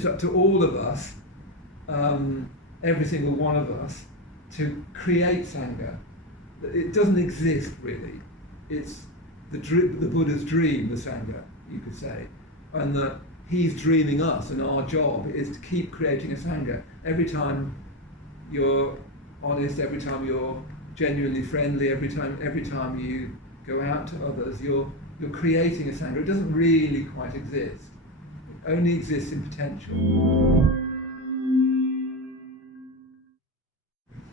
it's up to all of us, every single one of us, to create Sangha. It doesn't exist really. It's the Buddha's dream, the Sangha, you could say, and that he's dreaming us, and our job is to keep creating a Sangha. Every time you're honest, every time you're genuinely friendly, every time you go out to others, you're creating a Sangha. It doesn't really quite exist. It only exists in potential.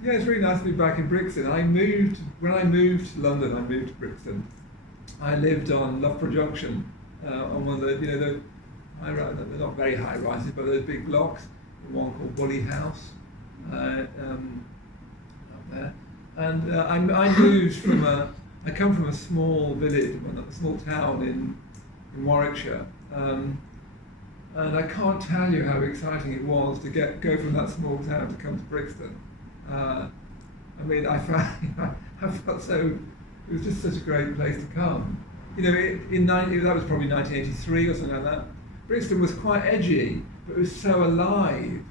Yeah, it's really nice to be back in Brixton. When I moved to London, I moved to Brixton. I lived on Loughborough Junction, on one of the high rises, they're not very high rises, but those big blocks. One called Bully House, up there. And I moved I come from a small village, a small town in Warwickshire, and I can't tell you how exciting it was to go from that small town to come to Brixton. I mean, I felt so. It was just such a great place to come. You know, that was probably 1983 or something like that. Brixton was quite edgy, but it was so alive.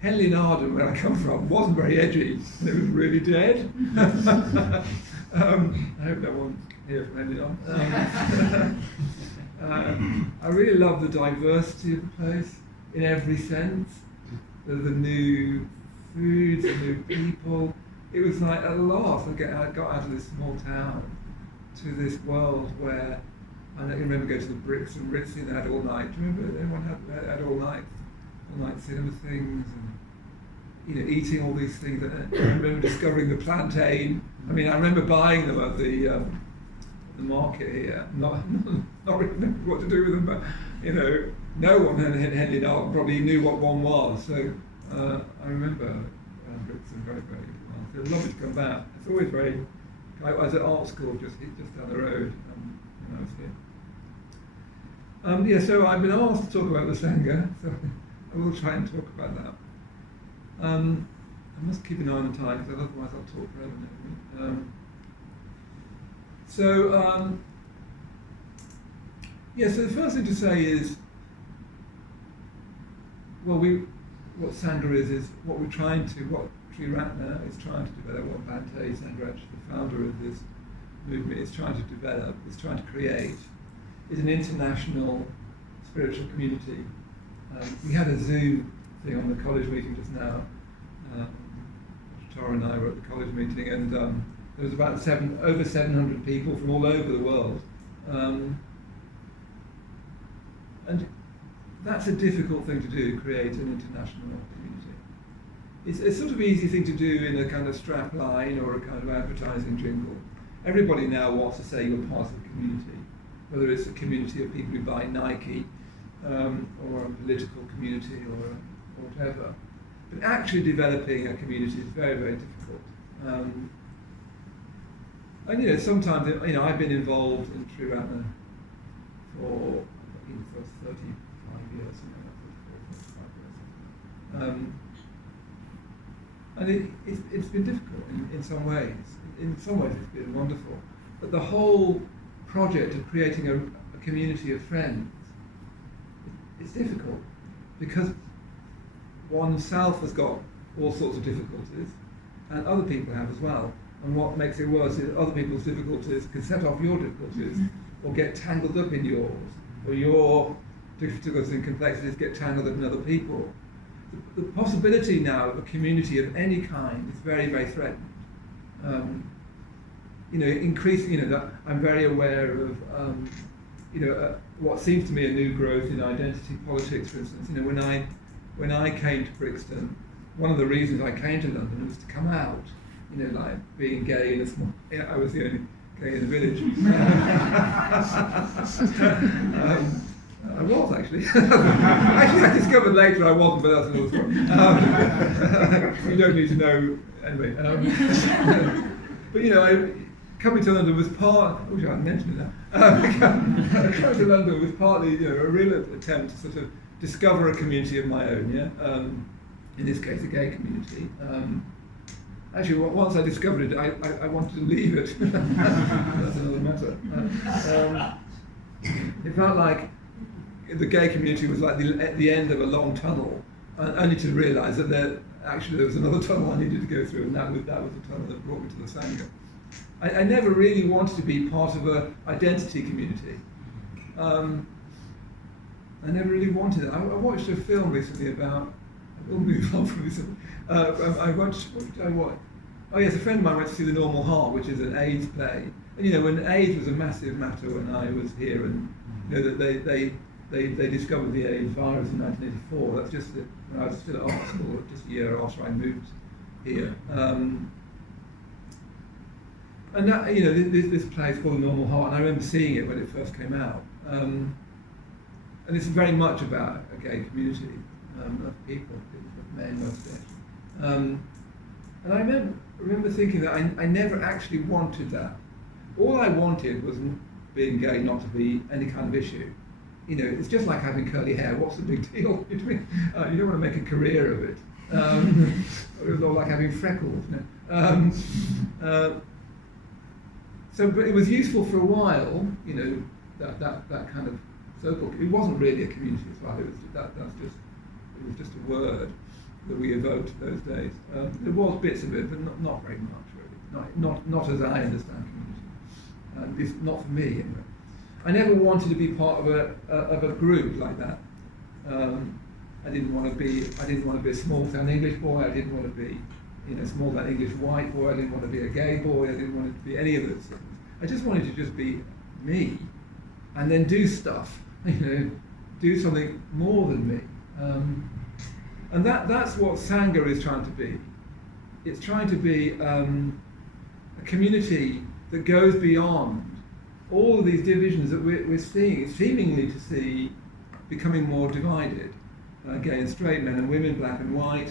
Henley and Arden, where I come from, wasn't very edgy, and it was really dead. I hope no one here from Henley and Arden. I really love the diversity of the place in every sense. The new foods, the new people. It was like at last I got out of this small town to this world where I remember going to the Brixton Ritz and they had all night. Do you remember everyone had all night cinema things and eating all these things. I remember discovering the plantain. I mean, I remember buying them at the market here. Not really remember what to do with them, but no one in Henley and Arden probably knew what one was. So I remember Brixton very, very well. So it's lovely to come back. It's always very. I was at art school just down the road when I was here. So I've been asked to talk about the Sangha, so I will try and talk about that. I must keep an eye on the time, because otherwise I'll talk forever now. So the first thing to say is, what Sangha is what Triratna is trying to develop, what Bhante Sangha, the founder of this movement, is trying to develop, is trying to create, is an international spiritual community. We had a Zoom thing on the college meeting just now. Tara and I were at the college meeting, and there was about over 700 people from all over the world. And that's a difficult thing to do, create an international community. It's a sort of easy thing to do in a kind of strap line or a kind of advertising jingle. Everybody now wants to say you're part of a community, whether it's a community of people who buy Nike, or a political community or whatever. But actually developing a community is very, very difficult. And sometimes I've been involved in Triratna for 35 years, something like that, 35 years. And it's been difficult in some ways. In some ways it's been wonderful. But the whole project of creating a community of friends, it's difficult because oneself has got all sorts of difficulties and other people have as well. And what makes it worse is other people's difficulties can set off your difficulties or get tangled up in yours, or your difficulties and complexities get tangled up in other people. The possibility now of a community of any kind is very, very threatened. Increasing, that I'm very aware of, what seems to me a new growth in identity politics, for instance. When I came to Brixton, one of the reasons I came to London was to come out, like being gay in a small, I was the only gay in the village. I was actually. Actually, I discovered later I wasn't, but that's another story. You don't need to know anyway. But coming to London was part. I wish I hadn't mentioned it now. Coming to London was partly, a real attempt to sort of discover a community of my own. In this case, a gay community. Actually, once I discovered it, I wanted to leave it. That's another matter. It felt like the gay community was like the end of a long tunnel, only to realise that there was another tunnel I needed to go through, and that was the tunnel that brought me to the Sangha. I never really wanted to be part of an identity community. I never really wanted it. I watched a film recently about. I will move on from this. I watched. What did I watch? Oh yes, a friend of mine went to see The Normal Heart, which is an AIDS play. And when AIDS was a massive matter when I was here, and that they discovered the AIDS virus in 1984. That's just when I was still at art school, just a year after I moved here. And that, this play is called The Normal Heart, and I remember seeing it when it first came out. And it's very much about a gay community of people, of men mostly. And I remember thinking that I never actually wanted that. All I wanted was being gay not to be any kind of issue. It's just like having curly hair. What's the big deal? You don't want to make a career of it. Or like having freckles. But it was useful for a while. That kind of circle. It wasn't really a community as well. It was just a word that we evoked those days. There was bits of it, but not very much really. Not as I understand community. At least not for me anyway. I never wanted to be part of a group like that. I didn't want to be a small town English boy. I didn't want to be small town English white boy. I didn't want to be a gay boy. I didn't want to be any of those things. I just wanted to just be me, and then do stuff. Do something more than me. And that's what Sangha is trying to be. It's trying to be a community that goes beyond all of these divisions that we're seemingly to see becoming more divided. Gay and straight, men and women, black and white,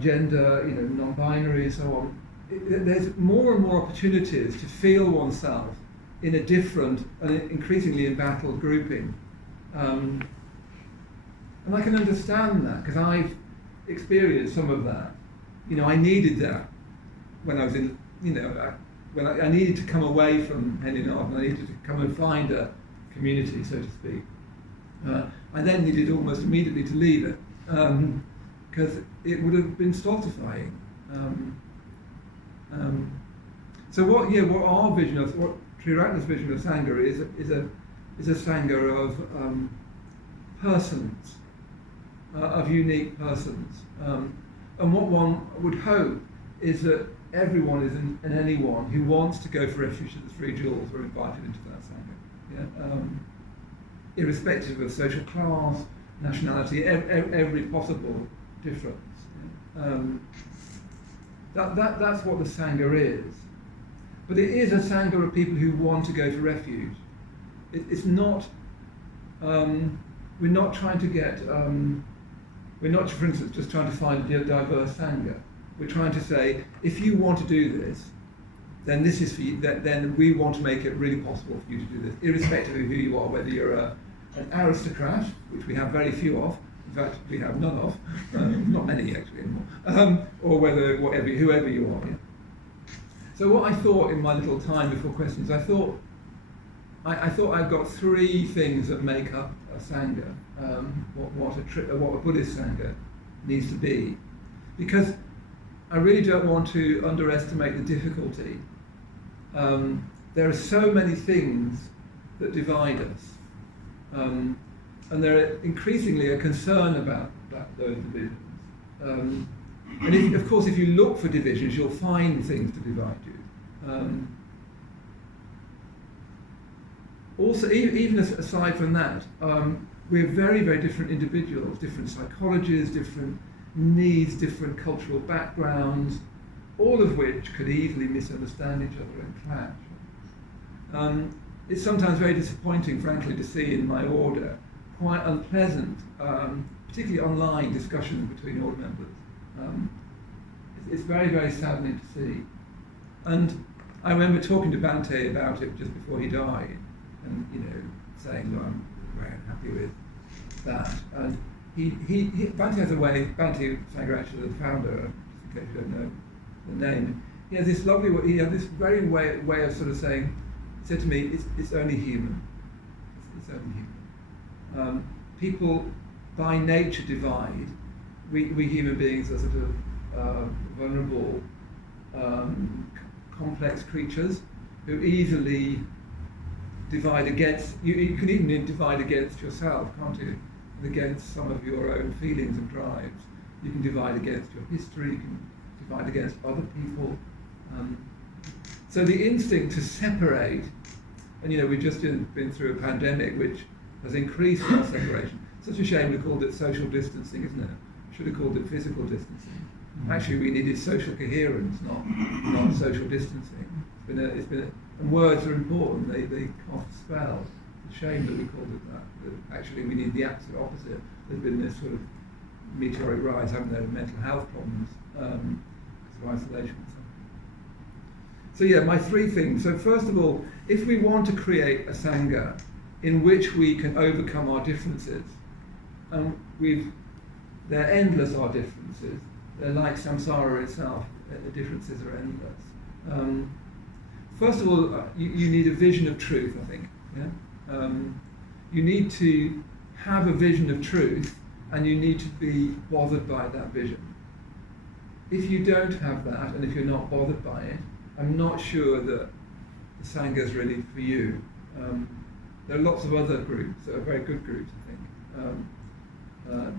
gender, non-binary, and so on. There's more and more opportunities to feel oneself in a different and increasingly embattled grouping. And I can understand that, because I've experienced some of that. I needed that when I was in, when I needed to come away from Heninov, and I needed to come and find a community, so to speak. I then needed almost immediately to leave it, because it would have been stultifying. So what our vision of, what Triratna's vision of Sangha is a Sangha of persons, of unique persons. And what one would hope is that everyone and anyone who wants to go for refuge at the Three Jewels are invited into that Sangha. Irrespective of social class, nationality, every possible difference. That's what the Sangha is. But it is a Sangha of people who want to go for refuge. It's not, we're not trying to get, we're not, for instance, just trying to find a diverse Sangha. We're trying to say, if you want to do this, then this is for you, then we want to make it really possible for you to do this, irrespective of who you are, whether you're an aristocrat, which we have very few of, in fact we have none of, not many actually anymore, or whoever you are. Yeah. So what I thought in my little time before questions, I thought I've got three things that make up a Sangha, what a Buddhist Sangha needs to be. Because I really don't want to underestimate the difficulty. There are so many things that divide us. And there are increasingly a concern about those divisions. And of course, if you look for divisions, you'll find things to divide you. Also, even aside from that, we're very, very different individuals, different psychologies, different needs, different cultural backgrounds, all of which could easily misunderstand each other and clash. It's sometimes very disappointing, frankly, to see in my order quite unpleasant, particularly online discussions between order members. It's very, very saddening to see. And I remember talking to Bhante about it just before he died, and saying, "No, I'm very unhappy with that." And Bhante has a way. Bhante Sangha, the founder, just in case you don't know the name, he has this lovely way. He has this very way of sort of saying, said to me, it's only human. It's only human. People by nature divide. We human beings are sort of vulnerable, complex creatures who easily divide against, you can even divide against yourself, can't you? And against some of your own feelings and drives. You can divide against your history, you can divide against other people. So the instinct to separate, and we've just been through a pandemic which has increased our separation. Such a shame we called it social distancing, isn't it? Should have called it physical distancing. Actually, we needed social coherence, not social distancing. And words are important. They cast a spell. It's a shame that we called it that. But actually, we need the absolute opposite. There's been this sort of meteoric rise, haven't there, of mental health problems because of isolation and so on. So yeah, my three things. So first of all, if we want to create a Sangha in which we can overcome our differences, and they're endless, our differences. They're like samsara itself. The differences are endless. First of all, you need a vision of truth, I think. Yeah? You need to have a vision of truth, and you need to be bothered by that vision. If you don't have that, and if you're not bothered by it, I'm not sure that the Sangha is really for you. There are lots of other groups that are very good groups, I think.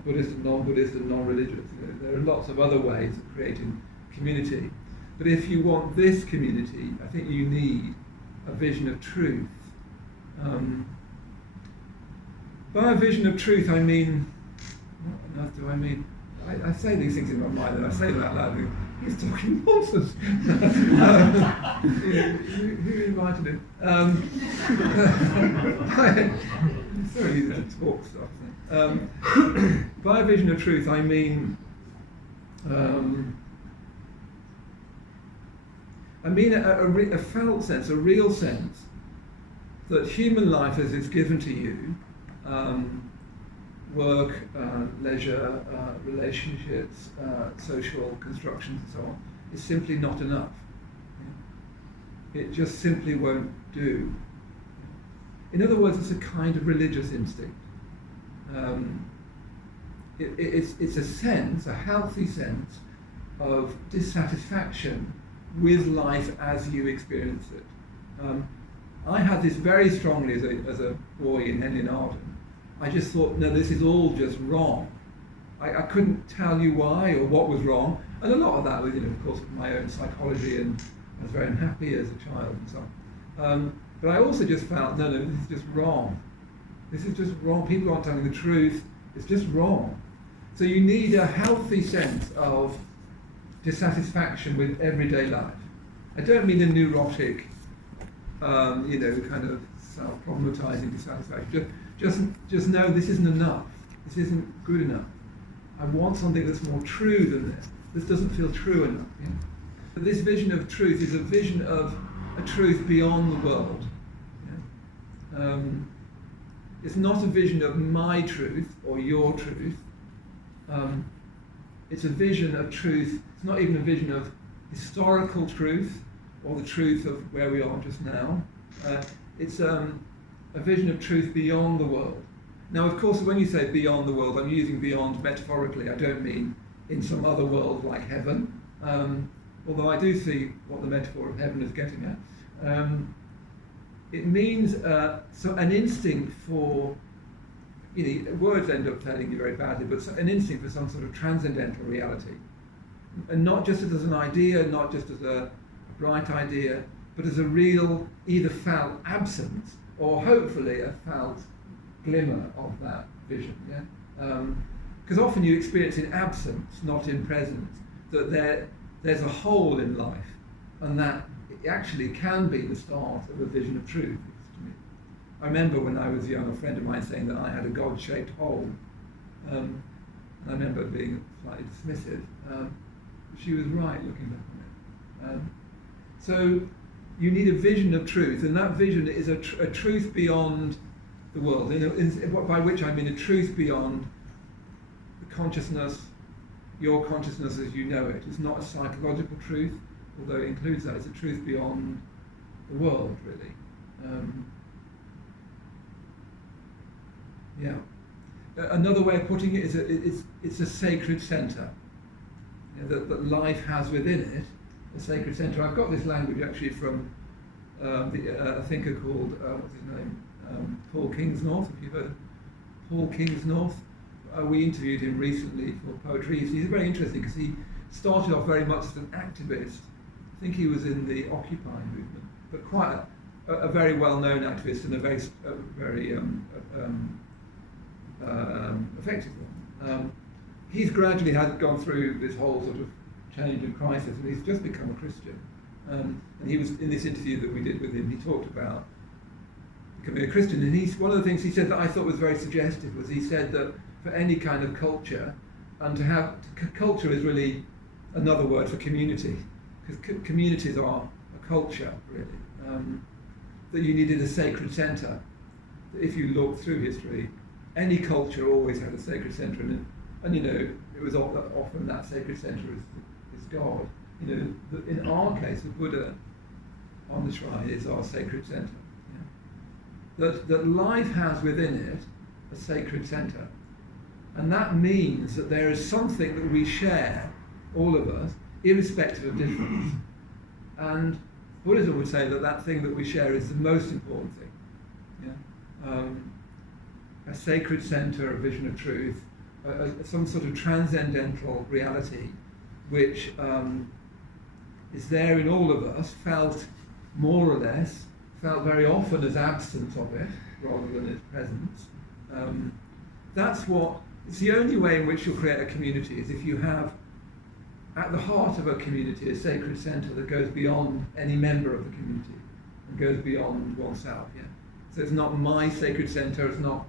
Buddhist and non-Buddhist and non-religious. There are lots of other ways of creating community. But if you want this community, I think you need a vision of truth. By a vision of truth, I mean, what on earth do I mean? I say these things in my mind, and I say them out loud. He's talking nonsense. Who invited him? It's so easy to talk stuff. By a vision of truth, I mean a felt sense, a real sense that human life as it's given to you, work, leisure, relationships, social constructions and so on, is simply not enough. It just simply won't do. In other words, it's a kind of religious instinct. It's a sense, a healthy sense of dissatisfaction with life as you experience it. I had this very strongly as a boy in Henley and Arden. I just thought, no, this is all just wrong. I couldn't tell you why or what was wrong, and a lot of that was, of course, my own psychology, and I was very unhappy as a child and so on. But I also just felt, no, this is just wrong. This is just wrong. People aren't telling the truth. It's just wrong. So you need a healthy sense of dissatisfaction with everyday life. I don't mean a neurotic, kind of self-problematizing dissatisfaction. Just know this isn't enough. This isn't good enough. I want something that's more true than this. This doesn't feel true enough. Yeah? But this vision of truth is a vision of a truth beyond the world. Yeah? It's not a vision of my truth or your truth. It's a vision of truth. It's not even a vision of historical truth or the truth of where we are just now. It's a vision of truth beyond the world. Now, of course, when you say beyond the world, I'm using beyond metaphorically. I don't mean in some other world like heaven, although I do see what the metaphor of heaven is getting at. It means an instinct for, words end up telling you very badly, but an instinct for some sort of transcendental reality. And not just as an idea, not just as a bright idea, but as a real, either felt absence or hopefully a felt glimmer of that vision. Yeah, because often you experience in absence, not in presence, that there's a hole in life, and that it actually can be the start of a vision of truth. To me, I remember when I was young, a friend of mine saying that I had a God-shaped hole. And I remember being slightly dismissive. She was right, looking back on it. So you need a vision of truth, and that vision is a truth beyond the world, by which I mean a truth beyond the consciousness, your consciousness as you know it. It's not a psychological truth, although it includes that. It's a truth beyond the world, really. Yeah. Another way of putting it is it's a sacred centre. That life has within it a sacred centre. I've got this language actually from a thinker called, what's his name? Paul Kingsnorth. Have you heard of Paul Kingsnorth? We interviewed him recently for poetry. He's very interesting because he started off very much as an activist. I think he was in the Occupy movement, but quite a very well-known activist and a very effective one. He's gradually gone through this whole sort of change and crisis, and he's just become a Christian. And he was in this interview that we did with him. He talked about becoming a Christian, and one of the things he said that I thought was very suggestive was he said that for any kind of culture, and culture is really another word for community, because communities are a culture really. That you needed a sacred centre. That if you look through history, any culture always had a sacred centre, and it was often that sacred centre is God. In our case, the Buddha on the shrine is our sacred centre. Yeah? That life has within it a sacred centre, and that means that there is something that we share, all of us, irrespective of difference. And Buddhism would say that thing that we share is the most important thing. Yeah? A sacred centre, a vision of truth, some sort of transcendental reality which is there in all of us, felt more or less, felt very often as absence of it rather than its presence. It's the only way in which you'll create a community is if you have at the heart of a community a sacred centre that goes beyond any member of the community and goes beyond oneself. Yeah? So it's not my sacred centre, it's not,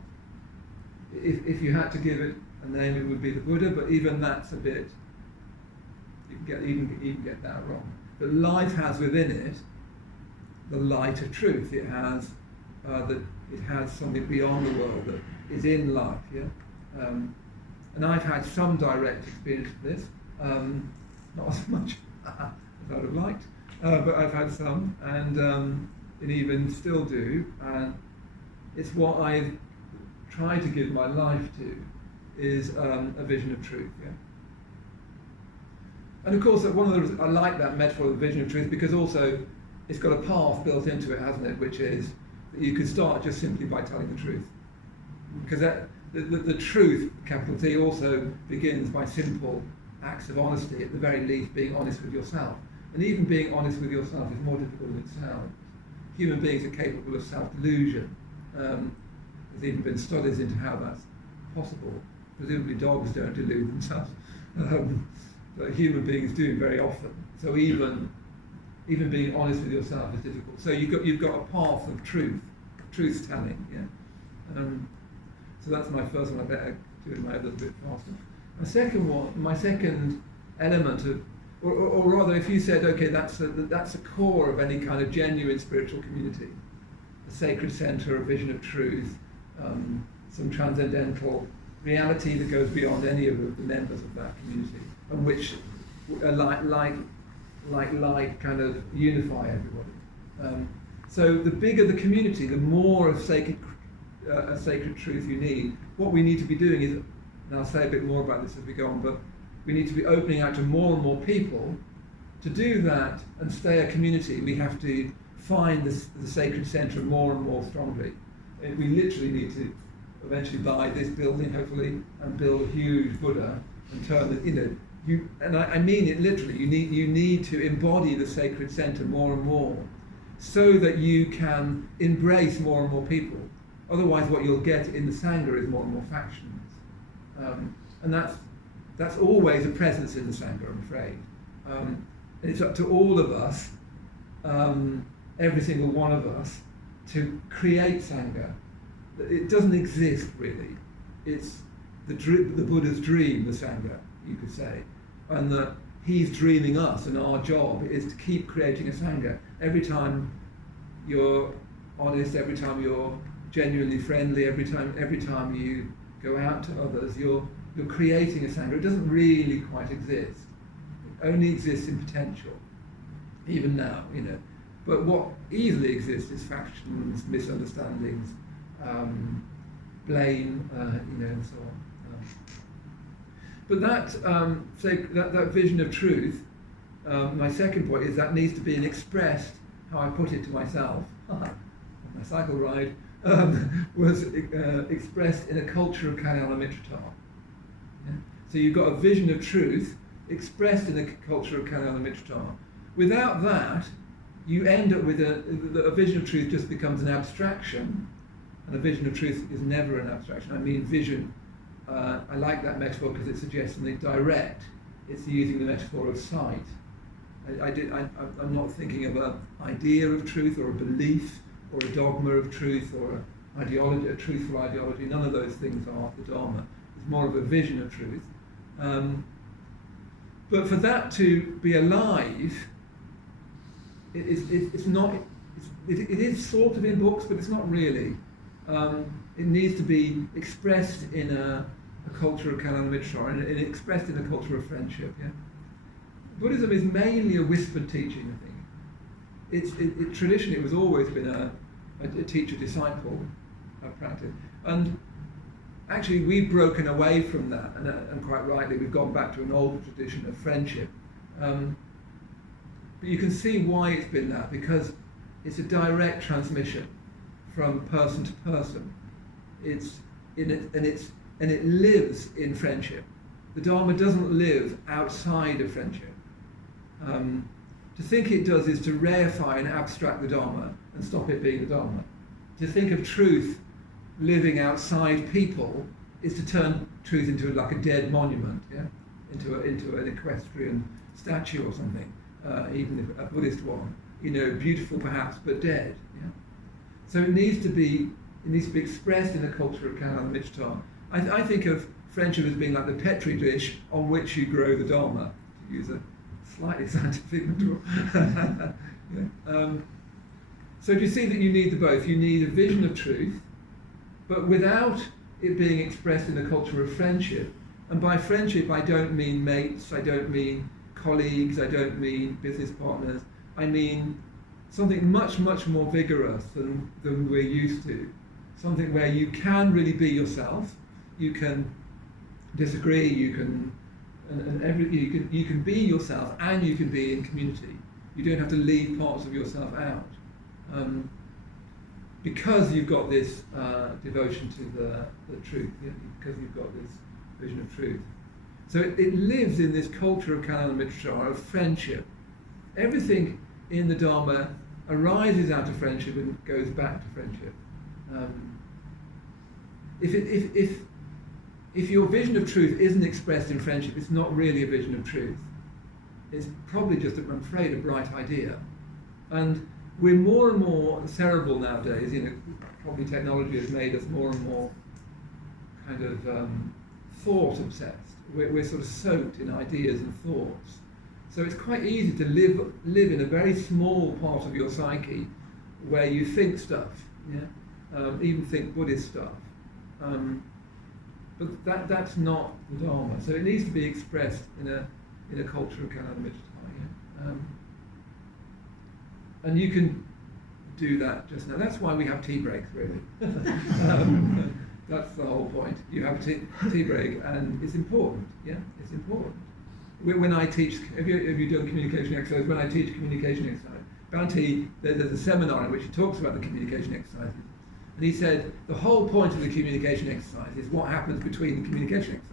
if you had to give it a name it would be the Buddha, but even that's a bit, you can get that wrong. But life has within it the light of truth. It has something beyond the world that is in life. Yeah, and I've had some direct experience of this, not as much as I'd have liked, but I've had some, and even still do. And it's what I've tried to give my life to is a vision of truth. Yeah. And of course, one of the reasons I like that metaphor of the vision of truth, because also it's got a path built into it, hasn't it? Which is that you can start just simply by telling the truth, because the truth, capital T, also begins by simple acts of honesty. At the very least, being honest with yourself, and even being honest with yourself is more difficult than it sounds. Human beings are capable of self-delusion. There's even been studies into how that's possible. Presumably, dogs don't delude themselves. But human beings do very often. So even being honest with yourself is difficult. So you've got a path of truth telling. Yeah. So that's my first one. I better do my others a bit faster. My second element of, or rather, if you said, okay, that's the core of any kind of genuine spiritual community, a sacred centre, a vision of truth, some transcendental reality that goes beyond any of the members of that community, and which like kind of unify everybody. So the bigger the community, the more of sacred truth you need. What we need to be doing is, and I'll say a bit more about this as we go on, but we need to be opening out to more and more people. To do that and stay a community, we have to find the sacred centre more and more strongly. And we literally need to eventually buy this building, hopefully, and build a huge Buddha and turn it, and I mean it literally, you need to embody the sacred centre more and more so that you can embrace more and more people. Otherwise what you'll get in the Sangha is more and more factions. And that's always a presence in the Sangha, I'm afraid. And it's up to all of us, every single one of us, to create Sangha. It doesn't exist really. It's the Buddha's dream, the Sangha, you could say, and that he's dreaming us, and our job is to keep creating a Sangha. Every time you're honest, every time you're genuinely friendly, every time you go out to others, you're creating a Sangha. It doesn't really quite exist. It only exists in potential, even now, But what easily exists is factions, misunderstandings, blame, and so on. But that vision of truth, my second point is that needs to be expressed, how I put it to myself, on my cycle ride, was expressed in a culture of kalyana mitrata. Yeah? So you've got a vision of truth expressed in a culture of kalyana mitrata. Without that, you end up with a vision of truth just becomes an abstraction, and a vision of truth is never an abstraction. I mean, vision, I like that metaphor because it suggests something direct. It's using the metaphor of sight. I'm not thinking of an idea of truth or a belief or a dogma of truth or an ideology, a truthful ideology. None of those things are the Dharma. It's more of a vision of truth. But for that to be alive, it is sort of in books, but it's not really. It needs to be expressed in a culture of kalyana mitrata, and expressed in a culture of friendship. Yeah? Buddhism is mainly a whispered teaching, I think. Traditionally, it was always been a teacher-disciple practice. And actually, we've broken away from that, and quite rightly, we've gone back to an old tradition of friendship. But you can see why it's been that, because it's a direct transmission from person to person. And it lives in friendship. The Dharma doesn't live outside of friendship. To think it does is to reify and abstract the Dharma and stop it being the Dharma. To think of truth living outside people is to turn truth into like a dead monument, yeah? into an equestrian statue or something, even if a Buddhist one, beautiful perhaps, but dead. Yeah? So it needs to be expressed in a culture of kalyana mitrata. I think of friendship as being like the petri dish on which you grow the Dharma, to use a slightly scientific metaphor. Yeah. So do you see that you need the both? You need a vision of truth, but without it being expressed in a culture of friendship. And by friendship, I don't mean mates, I don't mean colleagues, I don't mean business partners. I mean something much, much more vigorous than we're used to. Something where you can really be yourself. You can disagree. You can you can be yourself, and you can be in community. You don't have to leave parts of yourself out, because you've got this devotion to the truth. Yeah? Because you've got this vision of truth. So it lives in this culture of kalyana mitrata, of friendship. Everything in the Dharma arises out of friendship and goes back to friendship. If your vision of truth isn't expressed in friendship, it's not really a vision of truth. It's probably just, I'm afraid, a bright idea. And we're more and more cerebral nowadays. Probably technology has made us more and more kind of thought obsessed. We're sort of soaked in ideas and thoughts. So it's quite easy to live in a very small part of your psyche where you think stuff, yeah? Even think Buddhist stuff. But that's not the Dharma. So it needs to be expressed in a culture of kalyana mitrata. Yeah? And you can do that just now. That's why we have tea breaks, really. That's the whole point. You have a tea break, and it's important. Yeah, it's important. When I teach, have you done communication exercises? When I teach communication exercise, Bhante, there's a seminar in which he talks about the communication exercises. And he said, the whole point of the communication exercise is what happens between the communication exercise.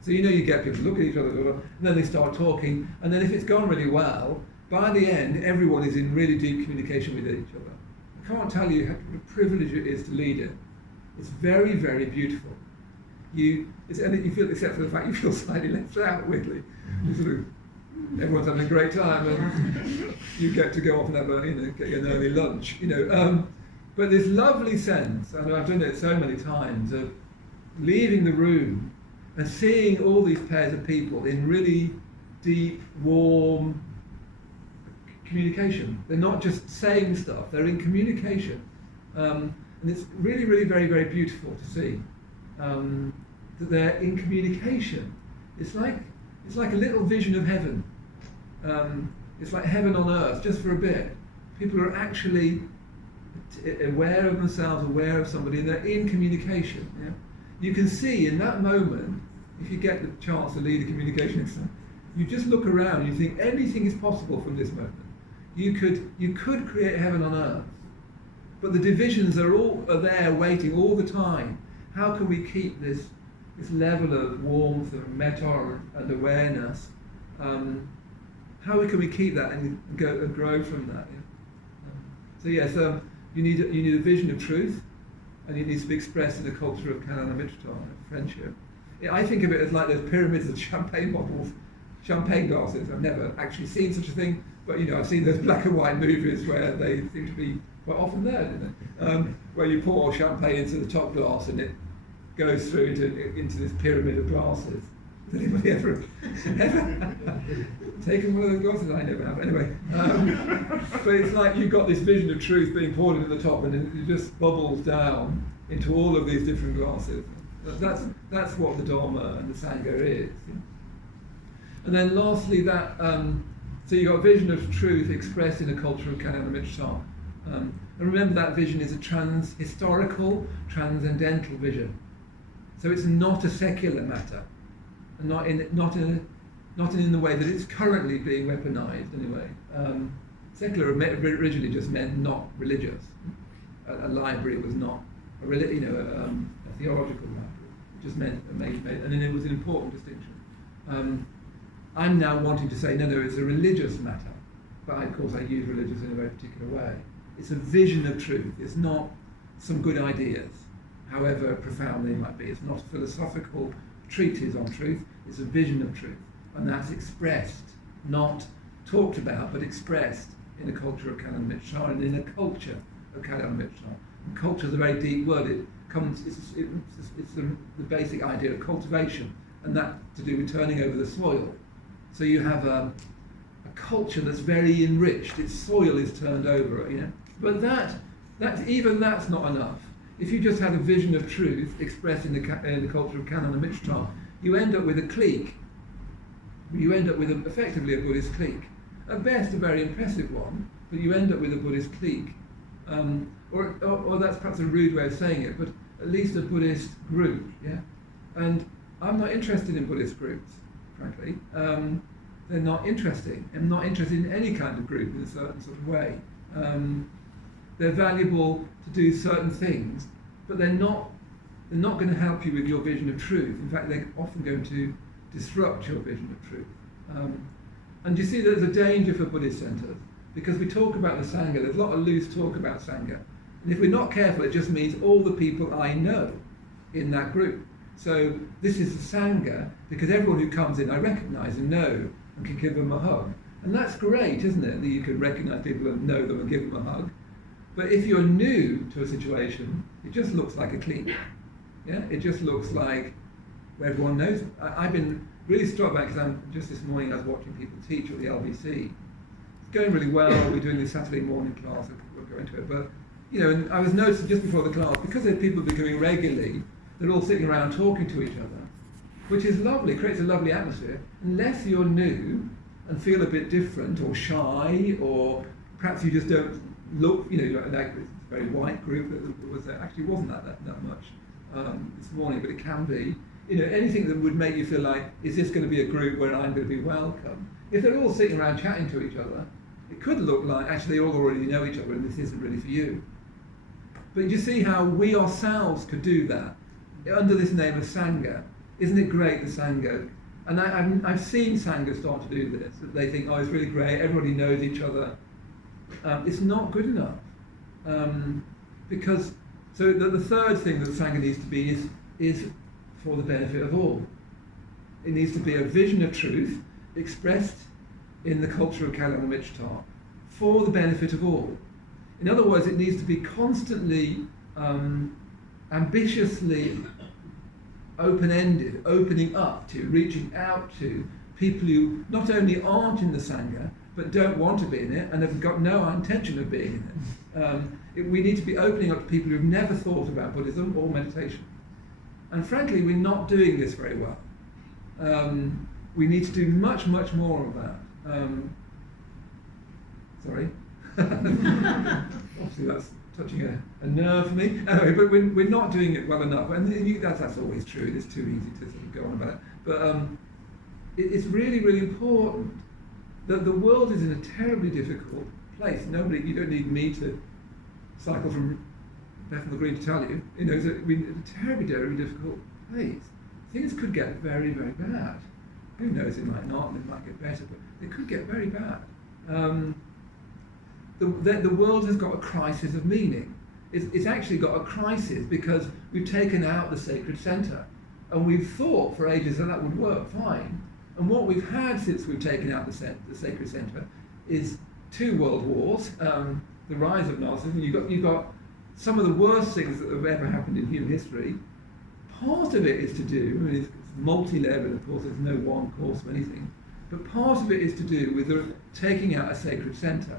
So you get people look at each other, and then they start talking, and then if it's gone really well, by the end, everyone is in really deep communication with each other. I can't tell you how a privilege it is to lead it. It's very, very beautiful. You feel, except for the fact you feel slightly left out, weirdly. Everyone's having a great time, and you get to go off and have get an early lunch. But this lovely sense, and I've done it so many times, of leaving the room and seeing all these pairs of people in really deep, warm communication. They're not just saying stuff; they're in communication, and it's really, really, very, very beautiful to see. That they're in communication. It's like a little vision of heaven. It's like heaven on earth, just for a bit. People are actually aware of themselves, aware of somebody, and they're in communication. Yeah? You can see in that moment, if you get the chance to lead a communication exercise, you just look around and you think anything is possible from this moment. You could create heaven on earth, but the divisions are there waiting all the time. How can we keep this level of warmth and metta and awareness? How can we keep that and grow from that? Yeah? So you need a vision of truth, and it needs to be expressed in the culture of kalyana mitrata, friendship. I think of it as like those pyramids of champagne bottles, champagne glasses. I've never actually seen such a thing, but I've seen those black and white movies where they seem to be quite often there, don't they? Where you pour champagne into the top glass and it goes through into this pyramid of glasses. Has anybody ever taken one of those glasses? I never have. Anyway, but it's like you've got this vision of truth being poured into the top, and it just bubbles down into all of these different glasses. That's what the Dharma and the Sangha is. And then lastly, so you've got a vision of truth expressed in a culture of kalyana mitrata. And remember, that vision is a historical, transcendental vision. So it's not a secular matter, and not in the way that it's currently being weaponized anyway. Secular originally just meant not religious. A library was not a theological library. It just meant and then it was an important distinction. I'm now wanting to say no, it's a religious matter, but of course I use religious in a very particular way. It's a vision of truth. It's not some good ideas, however profound they might be. It's not a philosophical treatise on truth. It's a vision of truth, and that's expressed, not talked about, but expressed in a culture of kalyana mitrata and in a culture of kalyana mitrata. And culture is a very deep word. It's the basic idea of cultivation, and that to do with turning over the soil. So you have a culture that's very enriched. Its soil is turned over, But that's not enough. If you just had a vision of truth expressed in the culture of kalyana mitrata, you end up with a clique. You end up with effectively a Buddhist clique. At best, a very impressive one, but you end up with a Buddhist clique. Or that's perhaps a rude way of saying it, but at least a Buddhist group, yeah? And I'm not interested in Buddhist groups, frankly. They're not interesting. I'm not interested in any kind of group in a certain sort of way. They're valuable to do certain things, but they're not going to help you with your vision of truth. In fact, they're often going to disrupt your vision of truth. And you see there's a danger for Buddhist centres, because we talk about the Sangha, there's a lot of loose talk about Sangha. And if we're not careful, it just means all the people I know in that group. So this is the Sangha, because everyone who comes in I recognise and know and can give them a hug. And that's great, isn't it, that you can recognise people and know them and give them a hug. But if you're new to a situation, it just looks like a clique. Yeah, it just looks like where everyone knows it. I've been really struck by it because just this morning I was watching people teach at the LBC. It's going really well. We're doing this Saturday morning class. We'll go into it, but and I was noticing just before the class, because there are people becoming regularly, they're all sitting around talking to each other, which is lovely. Creates a lovely atmosphere. Unless you're new and feel a bit different or shy, or perhaps you just don't look, like this very white group that was there. Actually wasn't that much this morning, but it can be. Anything that would make you feel like, is this going to be a group where I'm going to be welcome? If they're all sitting around chatting to each other, it could look like actually they all already know each other and this isn't really for you. But you see how we ourselves could do that under this name of Sangha. Isn't it great, the Sangha? And I've seen Sangha start to do this. They think, it's really great, everybody knows each other. It's not good enough. Because the third thing that Sangha needs to be is for the benefit of all. It needs to be a vision of truth expressed in the culture of kalyana mitrata for the benefit of all. In other words, it needs to be constantly, ambitiously open-ended, opening up to, reaching out to people who not only aren't in the Sangha, but don't want to be in it and have got no intention of being in it. We need to be opening up to people who've never thought about Buddhism or meditation. And frankly, we're not doing this very well. We need to do much, much more of that. Sorry? Obviously that's touching a nerve for me. Anyway, but we're not doing it well enough, and that's always true. It's too easy to sort of go on about it. But it's really, really important that the world is in a terribly difficult place. You don't need me to cycle from Bethnal Green to tell you. It's a terribly, very difficult place. Things could get very, very bad. Who knows? It might not, and it might get better, but it could get very bad. The world has got a crisis of meaning. It's actually got a crisis because we've taken out the sacred centre, and we've thought for ages that would work fine. And what we've had since we've taken out the sacred centre is 2 world wars, the rise of Nazism. You've got some of the worst things that have ever happened in human history. Part of it is to do, it's multi-layered, of course, there's no one cause of anything, but part of it is to do with taking out a sacred centre,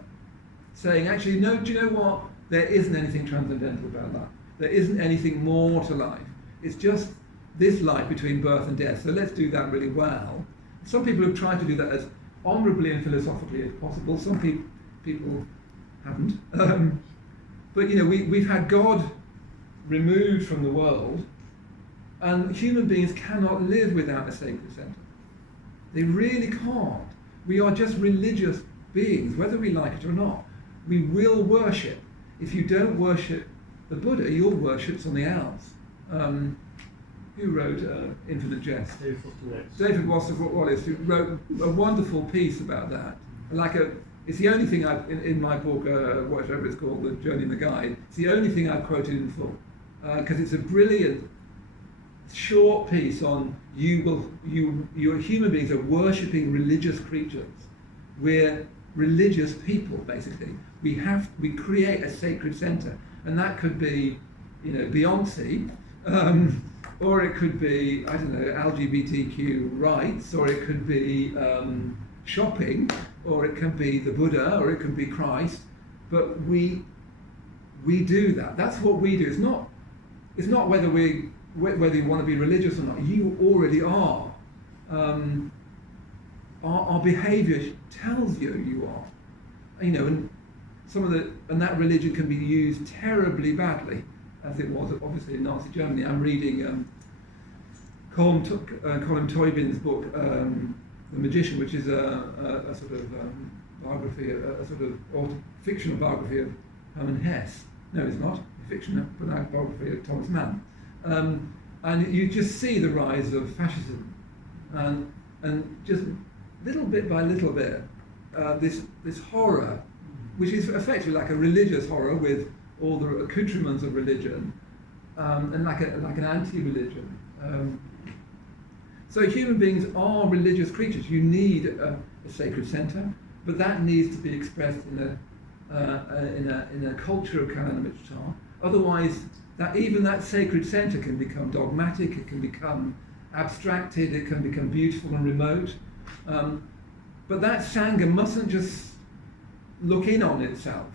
saying, actually, no, do you know what? There isn't anything transcendental about life. There isn't anything more to life. It's just this life between birth and death, so let's do that really well. Some people have tried to do that as honourably and philosophically as possible. Some people haven't. But we've had God removed from the world, and human beings cannot live without a sacred centre. They really can't. We are just religious beings, whether we like it or not. We will worship. If you don't worship the Buddha, you'll worship something else. Who wrote Infinite Jest? David Foster Wallace, who wrote a wonderful piece about that. It's the only thing in my book, whatever it's called, The Journey and the Guide, it's the only thing I've quoted in full. Because it's a brilliant, short piece on you human beings are worshipping religious creatures. We're religious people, basically. We create a sacred centre, and that could be, Beyonce, or it could be, I don't know, LGBTQ rights, or it could be shopping, or it can be the Buddha, or it can be Christ. But we do that. That's what we do. It's not whether you want to be religious or not. You already are. Our behaviour tells you are. And and that religion can be used terribly badly, as it was obviously in Nazi Germany. I'm reading Colin Toybin's book, The Magician, which is a sort of biography, a sort of fictional biography of Hermann Hesse. No, it's not a fictional biography of Thomas Mann. And you just see the rise of fascism, and just little bit by little bit, this horror, which is effectively like a religious horror with all the accoutrements of religion, and like an anti-religion. So human beings are religious creatures. You need a sacred centre, but that needs to be expressed in a culture of kalyana mitrata. Otherwise, even that sacred centre can become dogmatic. It can become abstracted. It can become beautiful and remote. But that Sangha mustn't just look in on itself.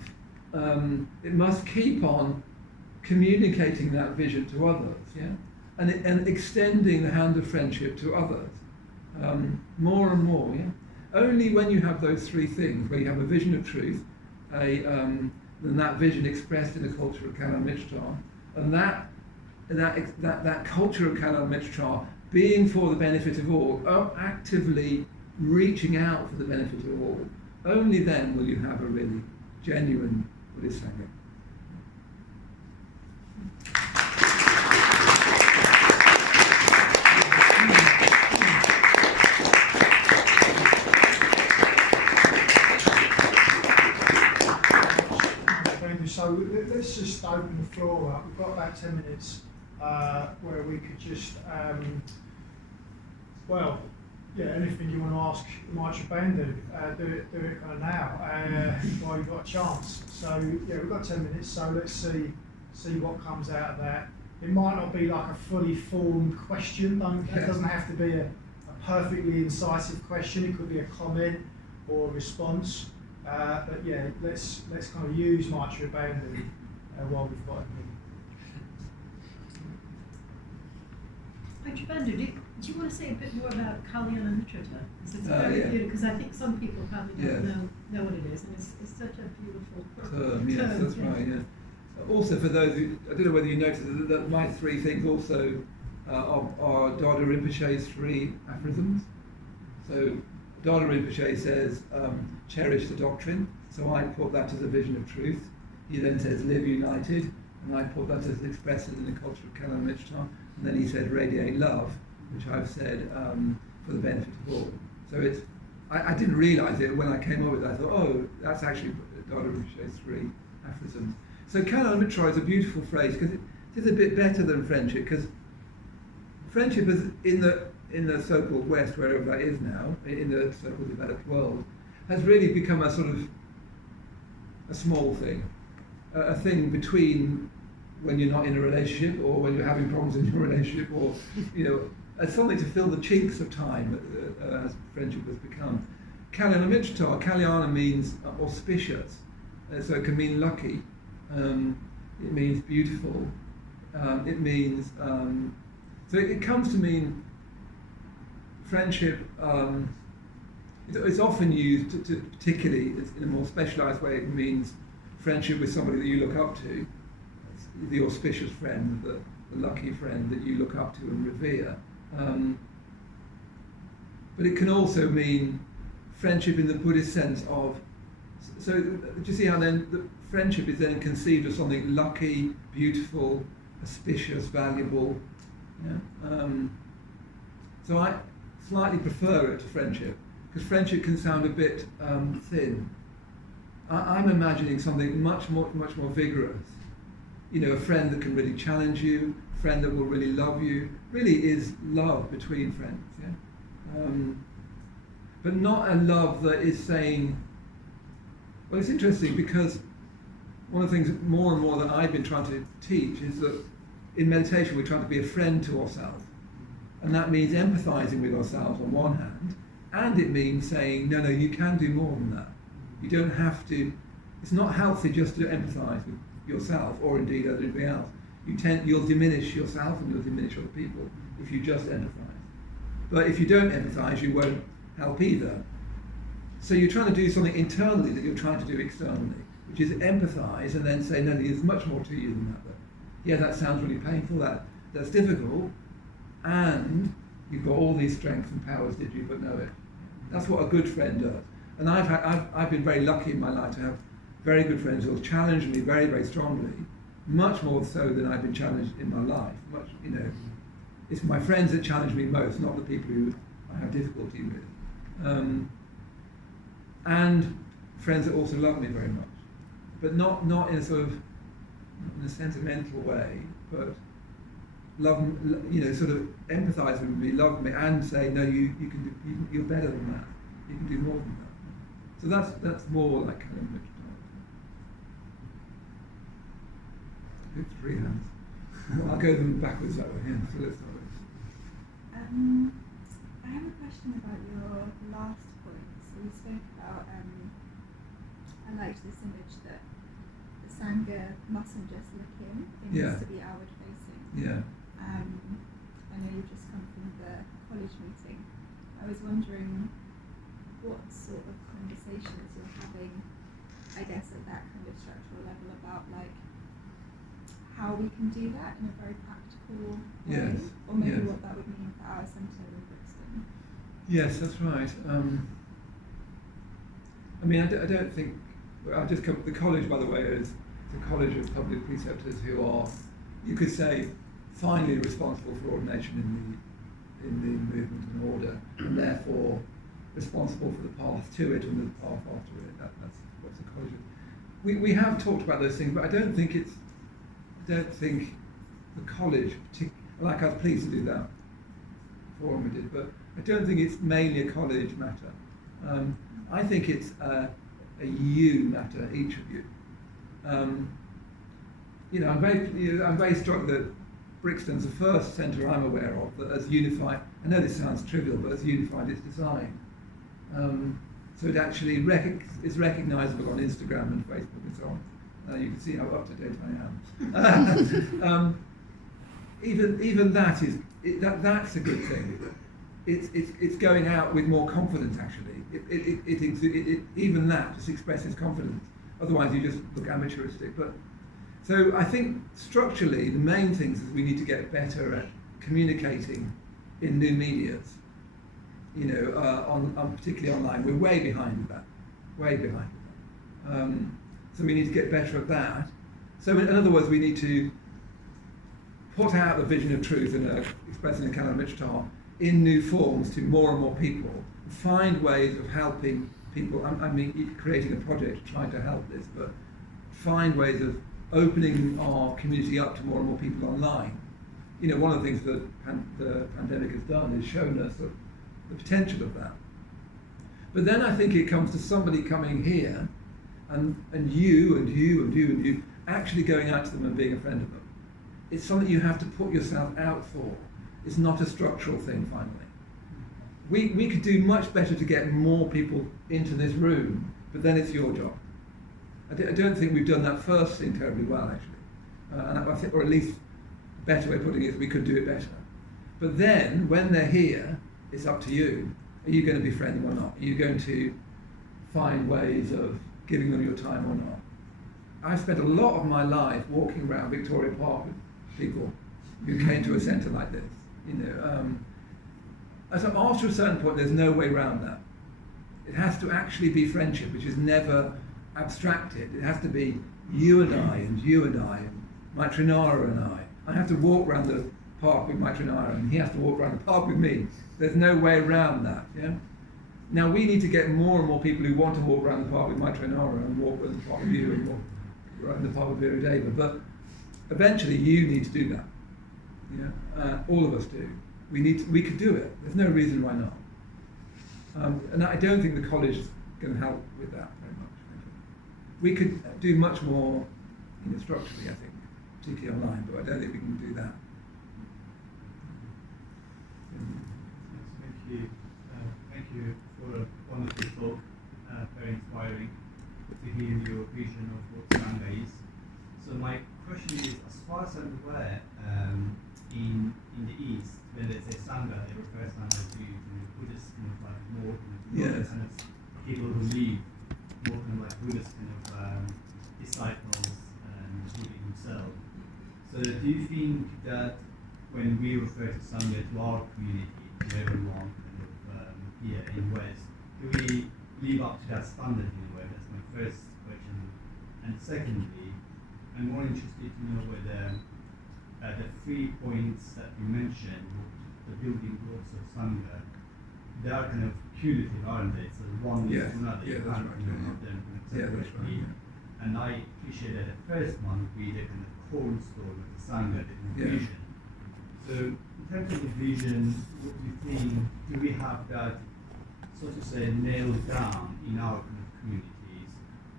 It must keep on communicating that vision to others, and extending the hand of friendship to others, more and more. Only when you have those 3 things, where you have a vision of truth, and that vision expressed in a culture of kalyana mitrata, and that culture of kalyana mitrata being for the benefit of all, actively reaching out for the benefit of all, only then will you have a really genuine Buddhist Sangha. So let's just open the floor up. We've got about 10 minutes where we could just, anything you want to ask Maitreyabandhu, do it kind of now while you've got a chance. So we've got 10 minutes. So let's see what comes out of that. It might not be like a fully formed question. It doesn't have to be a perfectly incisive question. It could be a comment or a response. But let's kind of use Maitreyabandhu while we've got him. Maitreyabandhu, do you want to say a bit more about Kaliana Literature? Because I think some people probably don't know what it is, and it's such a beautiful term. Yes, that's right. Yeah. Also, for those who, I don't know whether you noticed that my three things also are Dada Rinpoche's three aphorisms. So Dada Rinpoche says, cherish the doctrine. So I put that as a vision of truth. He then says, live united. And I put that as expressed in the culture of Kaliana Literature. And then he said, radiate love, which I've said for the benefit of all. So it's, I didn't realise it when I came up with it. I thought, oh, that's actually Dada Rinpoche's three aphorisms. So Kaliana Literature is a beautiful phrase because it is a bit better than friendship, because friendship is in the so-called West, wherever that is now, in the so-called developed world, has really become a sort of a small thing, a thing between when you're not in a relationship or when you're having problems in your relationship, or as something to fill the chinks of time as friendship has become. Kaliana Literature, Kalyana means auspicious, so it can mean lucky. It means beautiful. It means so it comes to mean friendship. It's often used to particularly in a more specialised way. It means friendship with somebody that you look up to, the auspicious friend, the lucky friend that you look up to and revere. But it can also mean friendship in the Buddhist sense of. So do you see how then the friendship is then conceived as something lucky, beautiful, auspicious, valuable? So I slightly prefer it to friendship, because friendship can sound a bit thin. I'm imagining something much more vigorous. A friend that can really challenge you, a friend that will really love you. Really is love between friends. Yeah? But not a love that is saying. Well, it's interesting because one of the things more and more that I've been trying to teach is that in meditation we're trying to be a friend to ourselves. And that means empathising with ourselves on one hand, and it means saying, no, you can do more than that. You don't have to, it's not healthy just to empathise with yourself or indeed everybody else. You'll diminish yourself and you'll diminish other people if you just empathise. But if you don't empathise, you won't help either. So you're trying to do something internally that you're trying to do externally, which is empathise and then say, no, there's much more to you than that. But, yeah, that sounds really painful, that's difficult, and you've got all these strengths and powers, did you but know it? That's what a good friend does. And I've been very lucky in my life to have very good friends who have challenged me very, very strongly, much more so than I've been challenged in my life. It's my friends that challenge me most, not the people who I have difficulty with. And friends that also love me very much, but not in a sort of in a sentimental way, but love, sort of empathise with me, love me, and say, no, you're better than that. You can do more than that. So that's more like kind of good three hands. I'll go them backwards that way. Yeah. So let's start with. I have a question about your last point. So you spoke about, I liked this image that the Sangha mustn't just look in, it needs to be outward facing. Yeah. I know you've just come from the college meeting. I was wondering what sort of conversations you're having, I guess, at that kind of structural level about how we can do that in a very practical way, or maybe what that would mean for our centre in Brixton. Yes, that's right. I don't think, I've just come, the college, by the way, is the college of public preceptors who are, you could say, finally responsible for ordination in the movement and order, and therefore responsible for the path to it and the path after it. That's what the college is. We have talked about those things, but I don't think the college, like I was pleased to do that forum we did, but I don't think it's mainly a college matter. I think it's a you matter, each of you. I'm very struck that Brixton's the first centre I'm aware of that has unified. I know this sounds trivial, but has unified its design. So it actually is recognisable on Instagram and Facebook and so on. You can see how up to date I am. even that's a good thing. It's going out with more confidence actually. Even that just expresses confidence. Otherwise you just look amateuristic. But so I think structurally the main things is we need to get better at communicating in new medias. On particularly online, we're way behind with that. Way behind with that. So we need to get better at that. So in other words, we need to put out the vision of truth and expressing a kalyana mitrata in new forms to more and more people. Find ways of helping people. I mean, creating a project trying to help this, but find ways of opening our community up to more and more people online. One of the things that the pandemic has done is shown us the potential of that. But then I think it comes to somebody coming here and you actually going out to them and being a friend of them. It's something you have to put yourself out for. It's not a structural thing, finally. We could do much better to get more people into this room, but then it's your job. I don't think we've done that first thing terribly well, actually. And I think, or at least a better way of putting it is we could do it better. But then, when they're here, it's up to you. Are you going to befriend them or not? Are you going to find ways of giving them your time or not? I've spent a lot of my life walking around Victoria Park with people who came to a centre like this. So after a certain point, there's no way around that. It has to actually be friendship, which is never abstracted. It has to be you and I, and you and I, and Maitreyabandhu and I. I have to walk around the park with Maitreyabandhu, and he has to walk around the park with me. There's no way around that. Yeah. Now we need to get more and more people who want to walk around the park with Maitreyabandhu and walk around the park with you and walk around the park with Virudeva. But eventually, you need to do that. All of us do. We could do it. There's no reason why not. And I don't think the college is going to help with that very much. We could do much more structurally, I think, particularly online, but I don't think we can do that. Thank you for a wonderful talk, very inspiring to hear your vision of what Sangha is. So my question is, as far as I'm aware, in the East, when they say Sangha, they refer Sangha to Buddhist kind of like more kind of people who live more kind of like Buddhist kind of disciples and Buddha himself. So do you think that when we refer to Sangha to our community, to everyone kind of here in West, do we live up to that standard in a way? That's my first question. And secondly, I'm more interested to know whether the 3 points that you mentioned, the building blocks of Sangha, they are kind of cumulative, aren't they? So one leads to another. You can't have them separately. And I appreciate that the first one would be the kind of cornerstone of the Sangha, the vision. So in terms of the vision, what do you think, do we have that, so to say, nailed down in our kind of communities?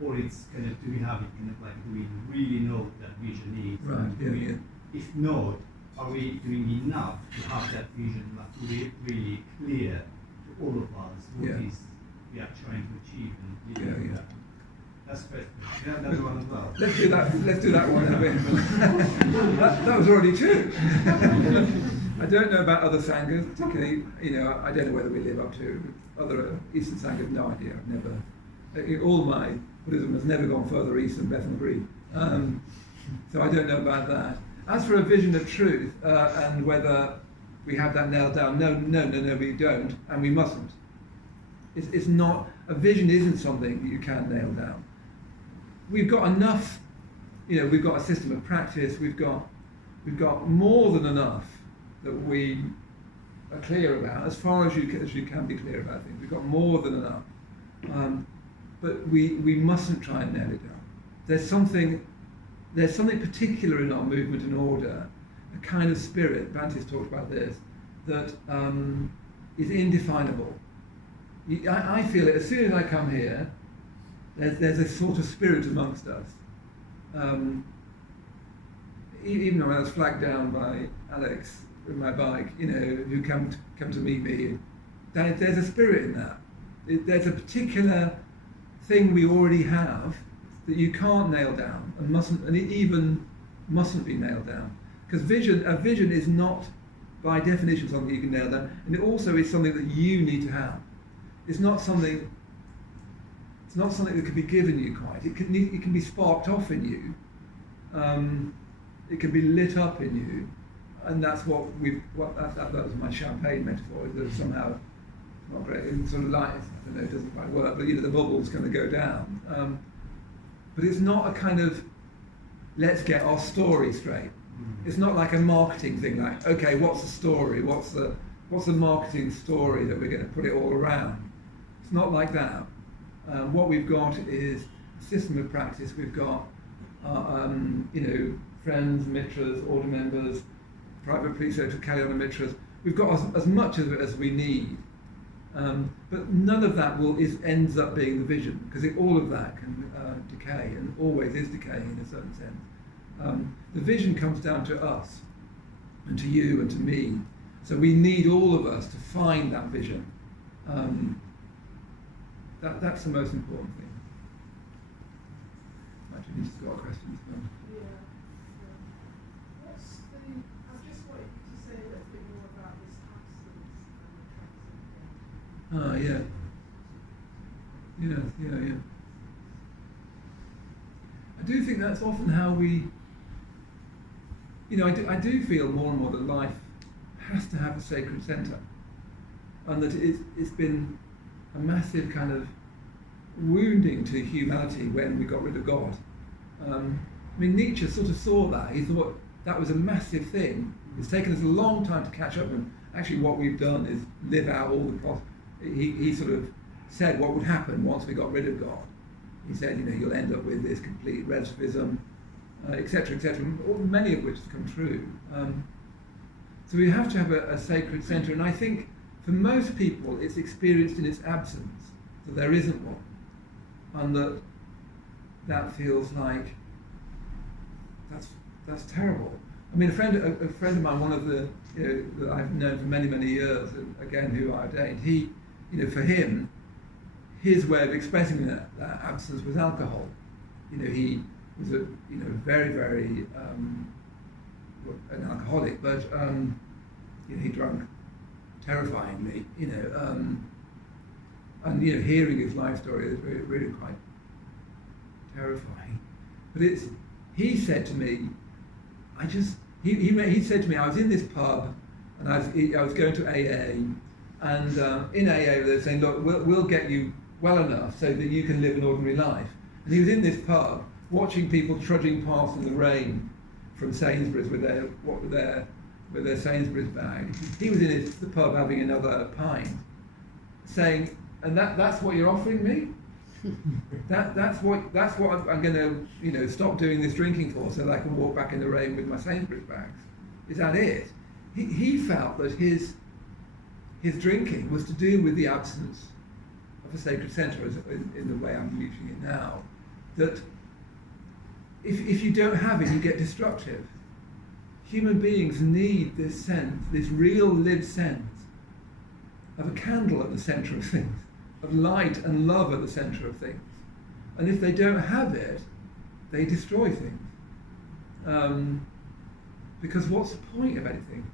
Or it's kind of, do we have it kind of like, do we really know what that vision is? Right, If not, are we doing enough to have that vision like really clear to all of us what is we are trying to achieve and that? That's the first question. You have another one as well? Let's do that one. that was already two. I don't know about other Sanghas, particularly, I don't know whether we live up to other Eastern Sanghas, no idea. I've never, all my Buddhism has never gone further east than Bethnal Green. So I don't know about that. As for a vision of truth and whether we have that nailed down, no, we don't, and we mustn't. It's not, a vision isn't something that you can nail down. We've got enough, we've got a system of practice, we've got more than enough that we are clear about, as far as you can be clear about things. We've got more than enough. But we mustn't try and nail it down. There's something particular in our movement and order, a kind of spirit, Bhante's talked about this, that is indefinable. I feel it as soon as I come here, there's a sort of spirit amongst us. Even when I was flagged down by Alex with my bike, who come to meet me, there's a spirit in that. There's a particular thing we already have that you can't nail down and mustn't be nailed down. Because a vision is not, by definition, something you can nail down, and it also is something that you need to have. It's not something that can be given you quite. It can be sparked off in you. It can be lit up in you, and that's that was my champagne metaphor. Is that somehow it's not great. It's sort of light. I don't know. It doesn't quite work. But the bubble's going to go down. But it's not a kind of let's get our story straight. It's not like a marketing thing. Like, okay, what's the story? What's the marketing story that we're going to put it all around? It's not like that. What we've got is a system of practice. We've got, friends, mitras, order members, private preceptors, kalyana mitras. We've got as much of it as we need. But none of that ends up being the vision, because all of that can decay, and always is decaying in a certain sense. The vision comes down to us, and to you, and to me. So we need all of us to find that vision. That's the most important thing. Actually, just got questions. I just wanted you to say a little bit more about this absence and the Ah, yeah. Yeah. I do think that's often how we, I do feel more and more that life has to have a sacred centre, and that it's been a massive kind of wounding to humanity when we got rid of God. Nietzsche sort of saw that. He thought that was a massive thing. It's taken us a long time to catch up, and actually what we've done is live out all the he sort of said what would happen once we got rid of God. He said, you'll end up with this complete relativism, etc., many of which have come true. So we have to have a sacred centre, and I think for most people it's experienced in its absence, that there isn't one, and that feels like that's terrible. I mean, a friend of mine, one of the that I've known for many years, again who I ordained, he, for him, his way of expressing that absence was alcohol. He was a very an alcoholic, but he drank terrifyingly. And hearing his life story is really quite terrifying. But he said to me, he said to me, I was in this pub and I was going to AA, and in AA they were saying, look, we'll get you well enough so that you can live an ordinary life. And he was in this pub watching people trudging past in the rain from Sainsbury's with their Sainsbury's bag. He was in the pub having another pint, saying, and that's what you're offering me? That's what I'm going to stop doing this drinking for, so that I can walk back in the rain with my Sainsbury's bags. Is that it? He felt that his drinking was to do with the absence of a sacred centre, in the way I'm using it now. That if you don't have it, you get destructive. Human beings need this sense, this real lived sense of a candle at the centre of things, of light and love at the centre of things. And if they don't have it, they destroy things. Because what's the point of anything?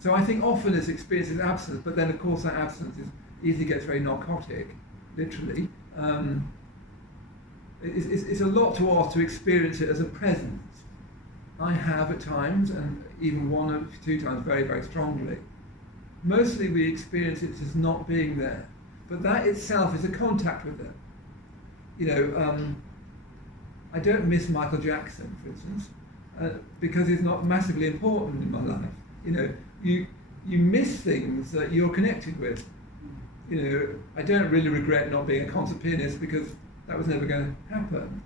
So I think often it's experienced as absence, but then of course that absence easily gets very narcotic, literally. It's a lot to ask to experience it as a presence. I have at times, and even one or two times very strongly. Mostly we experience it as not being there, but that itself is a contact with it. I don't miss Michael Jackson, for instance, because he's not massively important in my life. You miss things that you're connected with. I don't really regret not being a concert pianist, because that was never going to happen.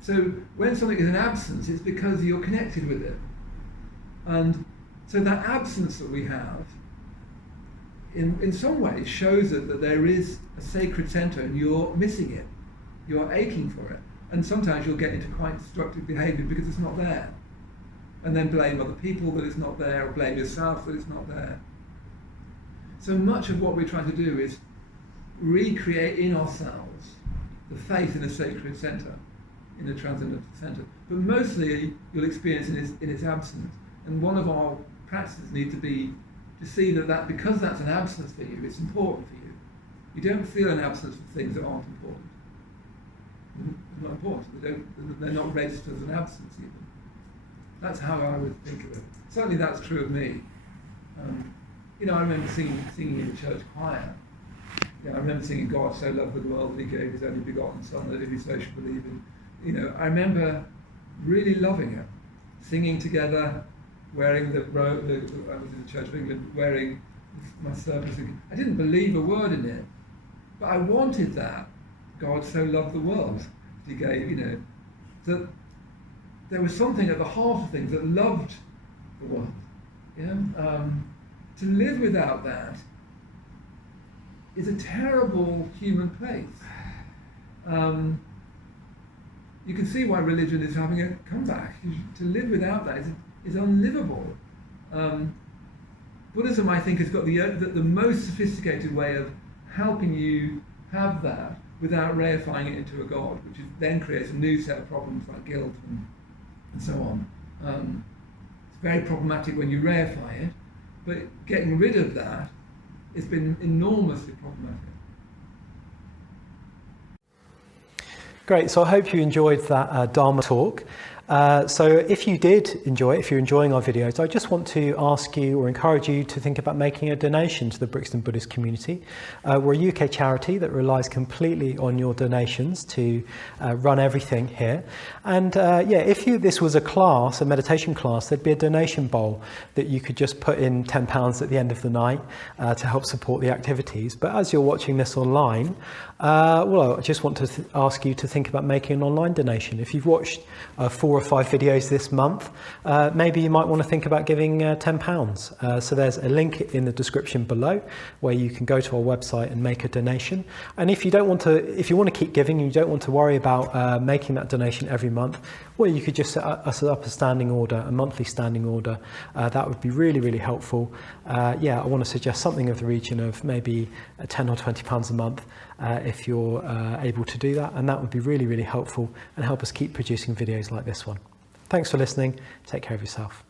So when something is an absence, it's because you're connected with it. And so that absence that we have, in some ways, shows it that there is a sacred centre and you're missing it. You're aching for it. And sometimes you'll get into quite destructive behaviour because it's not there. And then blame other people that it's not there, or blame yourself that it's not there. So much of what we're trying to do is recreate in ourselves the faith in a sacred centre, in a transcendental centre. but mostly you'll experience in its absence. And one of our practices need to be to see that because that's an absence for you, it's important for you. You don't feel an absence for things that aren't important. They're not important. They're not registered as an absence even. That's how I would think of it. Certainly that's true of me. I remember singing in the church choir. I remember singing "God so loved the world that He gave His only begotten Son, that every soul should believe in." I remember really loving it, singing together, wearing the robe. I was in the Church of England, wearing my surplice. I didn't believe a word in it, but I wanted that. God so loved the world that He gave. That there was something at the heart of things that loved the world. To live without that is a terrible human place. You can see why religion is having a comeback. To live without that is unlivable. Buddhism, I think, has got the most sophisticated way of helping you have that without reifying it into a god, which then creates a new set of problems like guilt and so on. It's very problematic when you reify it, but getting rid of that has been enormously problematic. Great, so I hope you enjoyed that Dharma talk. So if you did enjoy it, if you're enjoying our videos, I just want to ask you or encourage you to think about making a donation to the Brixton Buddhist Community. We're a UK charity that relies completely on your donations to run everything here. And if this was a meditation class, there'd be a donation bowl that you could just put in £10 at the end of the night to help support the activities. But as you're watching this online, I just want to ask you to think about making an online donation. If you've watched 4 or 5 videos this month, maybe you might want to think about giving £10. So there's a link in the description below where you can go to our website and make a donation. And if you want to keep giving, you don't want to worry about making that donation every month, well, you could just set up a monthly standing order. That would be really, really helpful. I want to suggest something of the region of maybe £10 or £20 a month if you're able to do that, and that would be really, really helpful and help us keep producing videos like this one. Thanks for listening. Take care of yourself.